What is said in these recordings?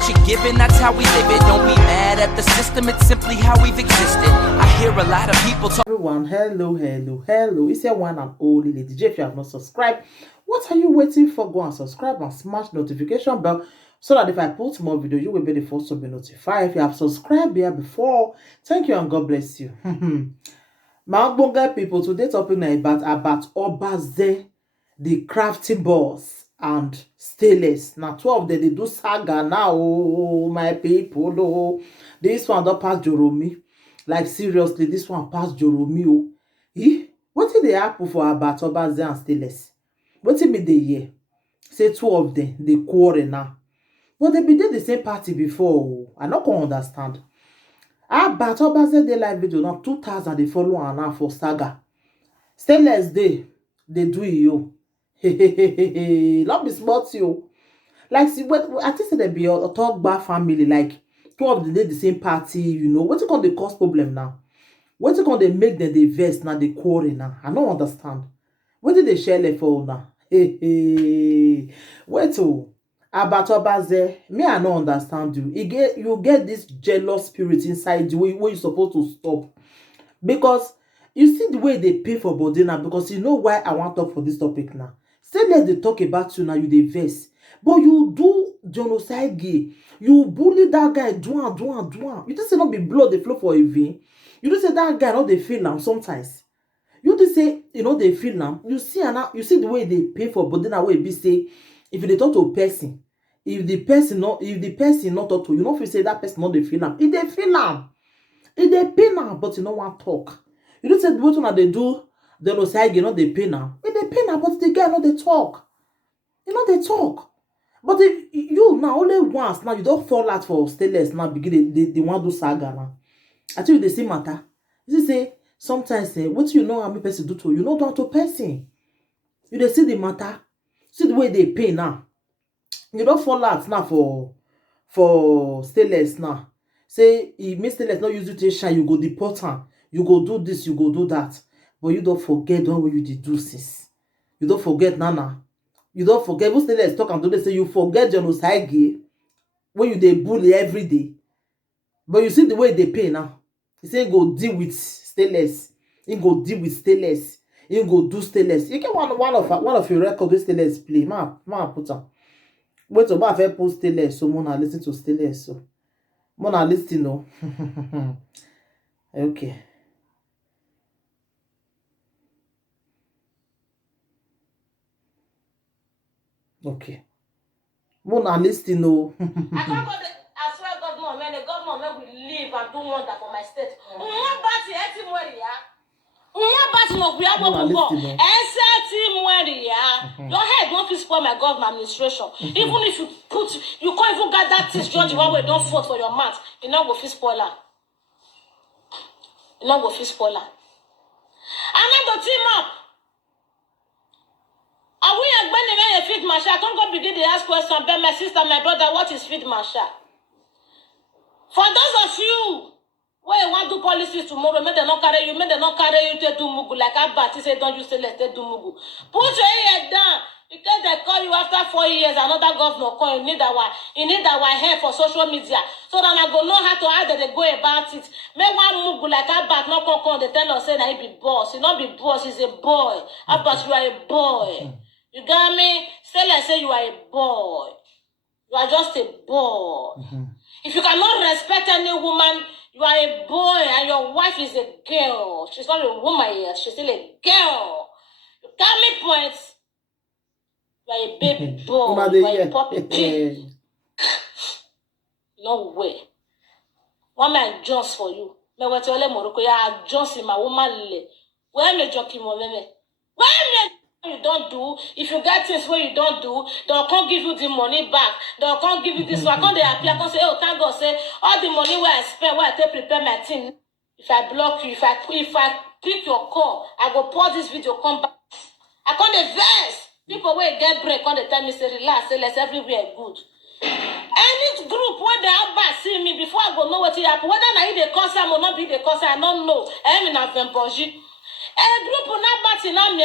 what you're given, that's how we live it. Don't be mad at the system, it's simply how we've existed. I hear a lot of people talk. Everyone, hello. It's your one and only Lady J. If you have not subscribed, what are you waiting for? Go and subscribe and smash notification bell so that if I post more videos, you will be the first to be notified. If you have subscribed here before, thank you and God bless you. My Bonga people, today topic now about Obaze, the crafty boss, and Stainless. Now 12 they do saga now. Oh, my people, oh, this one don't pass Joromi. Like seriously, this one pass Joromi. Oh, what did they happen for about Obaze and Stainless? What did be the year? Say two of them they quarrel now, but they be did the same party before. Oh, I not gonna understand. But Obaze dey live video now 2000 they follow am now for saga. Stainless they do it yo. Not be smart yo. Like see what I think say they be a talk bar family like two of them dey the same party, you know. What you call the cause problem now? What you call they make them the verse now they quarrel now? I don't understand. What did they share left for now? Wait oh. About Obaze, me I no understand you. You get this jealous spirit inside you where you supposed to stop. Because you see the way they pay for body now, because you know why I want to talk for this topic now. Say let they talk about you now, you dey vex. But you do genocide gay. You bully that guy, do am. You just say not be blood they flow for a vein. You just say that guy not they feel am sometimes. You just say you know they feel am. You see the way they pay for body now where it be say if they talk to a person, if the person not talk to you, know if you say that person not dey feel am, if they feel am, if they pain am, but you no want talk. You don't say what una they do, the no say you know they pain am, if they pain am, but the guy not they talk, you know they talk. But if you now only once now you don't fall out for Stainless now begin they want do saga now. I tell you the same matter. You say sometimes what you know how many person do to you know down to person. You dey see the matter. See the way they pay now. You don't fall out now for Stainless now. Say if Mr. Stainless not use you to shine, you go deport am. You go do this, you go do that. But you don't forget the one way you did do sis. You don't forget Nana. You don't forget who Stainless talk and do they say you forget genocide gay when you dey bully every day. But you see the way they pay now. He say go deal with Stainless. He go deal with Stainless. He go do Stainless. You get one of your record with Stainless play. Man put am. Wait till I post Stainless so Mona listen to Stainless so. Mona listen no. Okay. Okay. Mona listen no. I swear God, the government will leave and do wonder for my state. Your head won't spoil my government administration. Even if you can't even get that teach judge one way don't vote for your mouth, you know go feel spoiler. You know go feel spoiler. I'm not the team up. Are we a when feed marshal? I can't go begin to ask question about my sister, my brother, what is feed marshal? For those of you where you want to do policies tomorrow, may they not carry you to do mugu like Abati say don't you say let's do mugu. Put your head down. Because they call you after 4 years, another governor call you need our help for social media. So that I go know how they go about it. Make one mugu like Abat not come they tell us say that he be boss. He not be boss, he's a boy. Abat, you are a boy. You got me? Say like say you are a boy. You are just a boy. If you cannot respect any woman, you are a boy and your wife is a girl. She's not a woman yet. She's still a girl. You got me points? You are a baby boy. You are a puppy pig. No way. One man just for you. Me wait till Morocco. Ya just in my woman. Where me jockey mo me? Where me? You don't do. If you get things where you don't do, they'll come give you the money back. They'll come give you this. So I can't they appear. I can say, oh, thank God, say all the money where I spend, where I take prepare my thing. If I block you, if I pick your call, I go pause this video, come back. I can't the verse. People where get break on the time me say relax, say let's everywhere good. Any group where they have back see me before I go know what it happen. Whether I eat the concert or not be the concert, I don't know. I am in a Vemboji. group na bati na me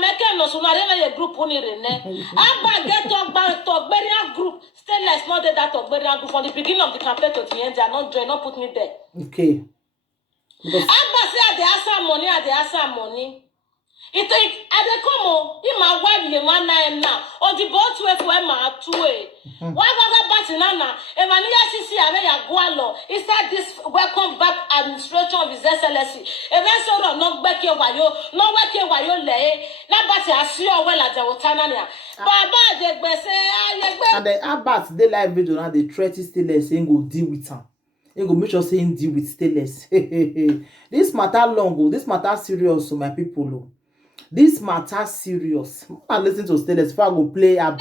make no so na re group ni re ne. Abba get to Beria group. Stainless not that to Beria group from the beginning of the campaign to the end. They are not join, not put me there. Okay. Because Abba say they ask money. It ade komo ima wife ye man na on the boat way for ma two. Why bati na Emmanuel Sisi ave ya gwalo. Is that this welcome back administration of His Excellency. Even so no gbeke wayo, no weke wayo le. Na bati asio well at the otana nia. Baba de gbese and the Abbas they live video now they threaten Stainless saying go deal with him. He go make sure saying deal with Stainless. This matter long, this matter serious, so my people. Oh. This matter serious. I listen to Stainless before I go play Abbas.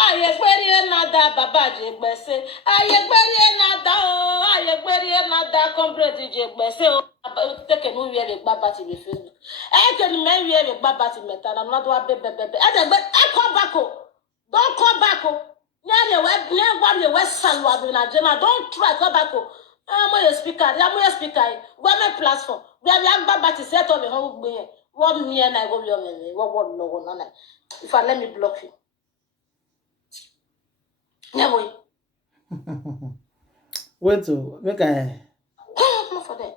Aye gberi nada baba je gbese. Aye gberi nada o. Aye gberi nada comrade je gbese o. Take no we be baba ti be Facebook. E ke ni me we be baba ti meta na no do bebe. E de gbe e come back o. Don't come back o. Nya le we salwa be na jema. Don't try come back o. Mo ye speaker. Ya mo ye speaker. Government platform. We have baba ti set up me ho gbe yen. What me and I go be on me. What no na. If I let me block you. Never. Wait to make I For that.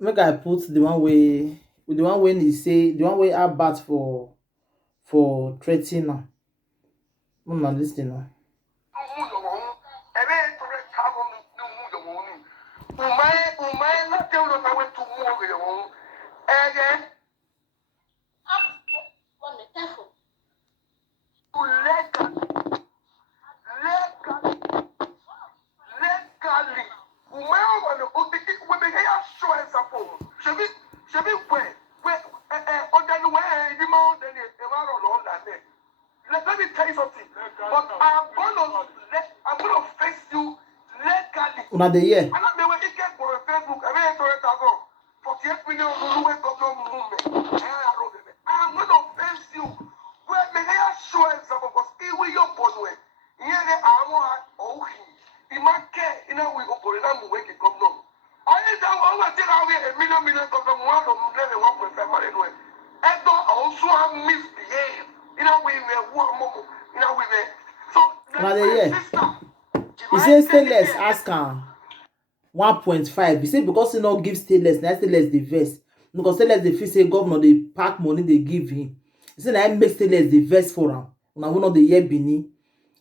make I put the one way he say the one way Abbas for threatening now. I'm not listening now. Let me tell you something. But I'm gonna face you legally. Una the year. And I'm the way it get for Facebook. I mean, 48 million movement movement. I'm gonna face you. Where may I show some of us? It will your boss way. Here they are. Oh, he might care. You know, we operate and we wake it come down. Only that always tell how we a million come from 1.5 million. And also have misbehaved. You know, we were you know, we were so Una the year. He says Stainless ask him 1.5. He say because he not give Stainless, now Stainless the vest. Because Stainless the feel say governor they pack money they give him. He say na make Stainless the vest for him. Una we not the year Bini.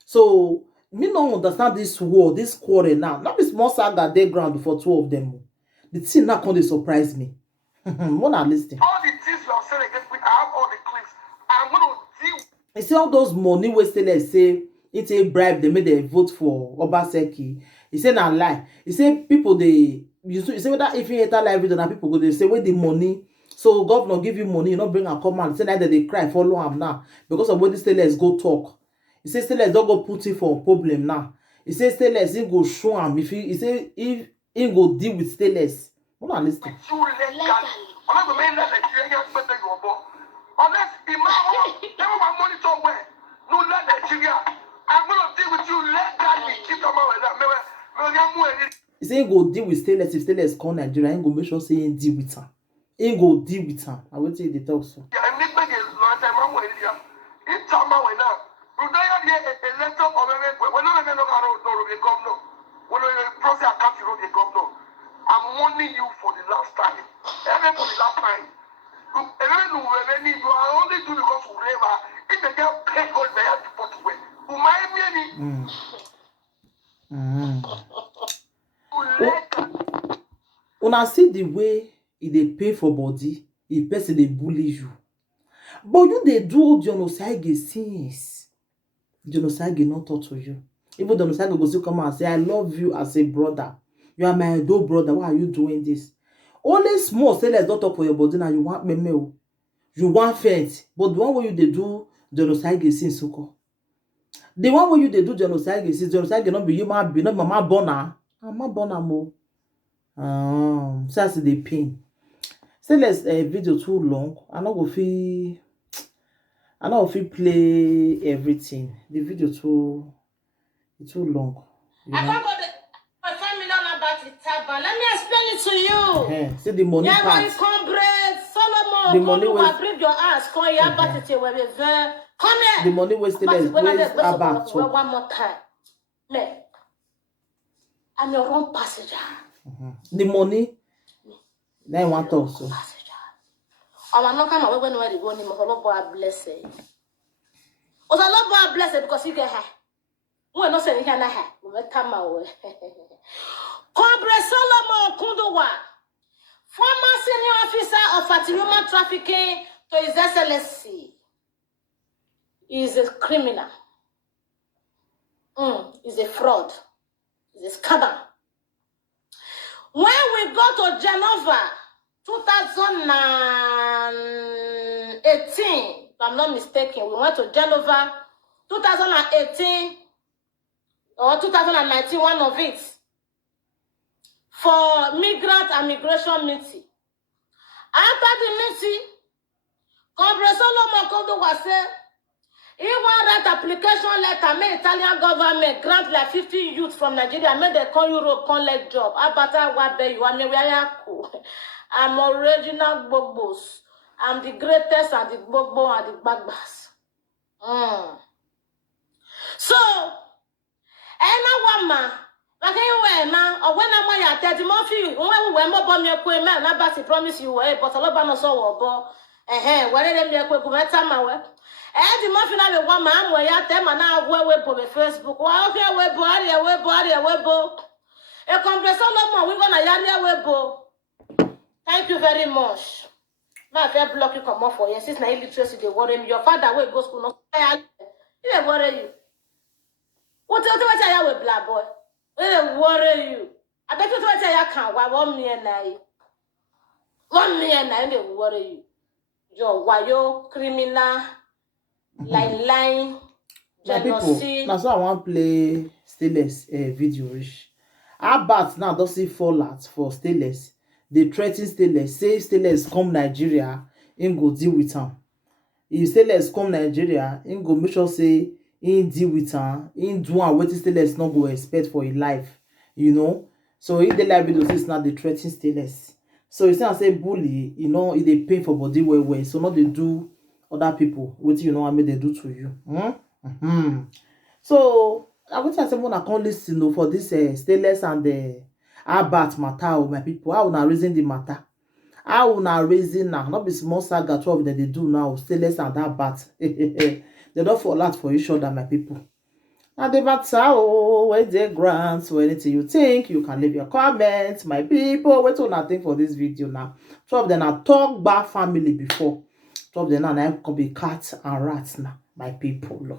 So me no understand this war, this quarrel now. Not be small saga dey ground for two of them. The thing now come dey surprise me. More than listening. all the things you have said against me, I have all the clips. I'm gonna deal. You see all those money wey Stainless say it's a bribe they made them vote for Obaseki. He say na lie. He say people they you say whether if you enter live video na people go they say where the money. So governor give you money, you not bring a command. Say that they cry follow him now because of what this Stainless go talk. He say Stainless don't go put him for problem now. He say Stainless he go show him if he say if he go deal with Stainless. Hold on, listen. You legally. I'm not going to let Nigeria better your boy. Unless the man never my monitor where no let Nigeria. I'm gonna deal with you legally. Keep them out with that. He say he go deal with Stainless. If Stainless call Nigeria, he go make sure say he deal with her. He go deal with her. I will tell you the talk so. Yeah, I make a long time I'm with you. In time I went out. You don't have a letter of a when I know the governor. When I process a country of the governor. I'm warning you for the last time. Even for the last time. You are only doing because whoever if they get paid God they have to put away. Who might be Una see the way they pay for body, if person they bully you. But you they do genocide since. Genocide not talk to you. Even genocide go still come and say, I love you as a brother. You are my adult brother. Why are you doing this? Only small Stainless don't talk for your body now. You want me, you want faint. But the one where you they do genocide since so. The one where you they do genocide since genocide cannot be human being, not mama born. Mama born mo. So that's the pain. Stainless video too long. I not go play everything. The video too long. You I know? can't go the 5 million about it, but let me explain it to you. See the money Yeah, part. my comrade, Salamo, The money come was- to bring your ass. Come here, but it's a way. Come here. The money was still But when I waste get better, about one more time. Me, I'm your own passenger. the money. Then you want also. Passenger. I'm not kind of when you go, you must blessed. Was a lot blessed because you get her. We not saying here na her. We met come away. Combre Solomon Kunduwa, former senior officer of anti-human trafficking to His Excellency, is a criminal. Is a fraud. Is a scammer. When we go to Genova, 2018, if I'm not mistaken, we went to Genova, 2018 or 2019, one of it, for migrant and migration meeting. After the meeting, Comrade Solomon Kunduwa said, he want that application letter, make Italian government grant like 50 youth from Nigeria, make they come Europe, come let job. Abata wabe you, I'm original Bogbos. I'm the greatest and the Bogbo and the Bagbas. So, woman, like you were now, or when I'm my 30 months, when we were more bomb your queen man, I promise you, but a lot of us so where them your quick time away. The month now, one man where you tell me now, web on Facebook. Well, okay, web. A compressor no more, we're gonna yard webo. Thank you very much. My fair block you come off for you. Since now illiteracy, they worry me. Your father will go school, no, they worry you. What I will blah boy? They worry you. I bet you what I can't. Why 1 million now? 1 million now, they worry you. Your wayo criminal, line, My people, jealousy. now so I want play Stainless video rich. Abat now don't see fallout for Stainless. They threaten Stainless, say Stainless come Nigeria, him go deal with am. If Stainless come Nigeria, him go make sure say him deal with am, him do am wetin Stainless not go expect for his life, you know. So if the live video says now they threaten Stainless. So you see I say bully, you know, if they pay for body well, so not they do other people what you know I mean they do to you. So I want to say when I can't listen for this Stainless and the Abat matter, my people. How una raising the matter? How una raising now? Not be small saga 12 that they do now. Stainless and Abat. They don't fall out for each other, my people. Now the matter, where they grants or anything you think, you can leave your comments, my people. Wait till nothing for this video now. 12 them I talk about family before. 12 them now I can be cats and rats now, my people.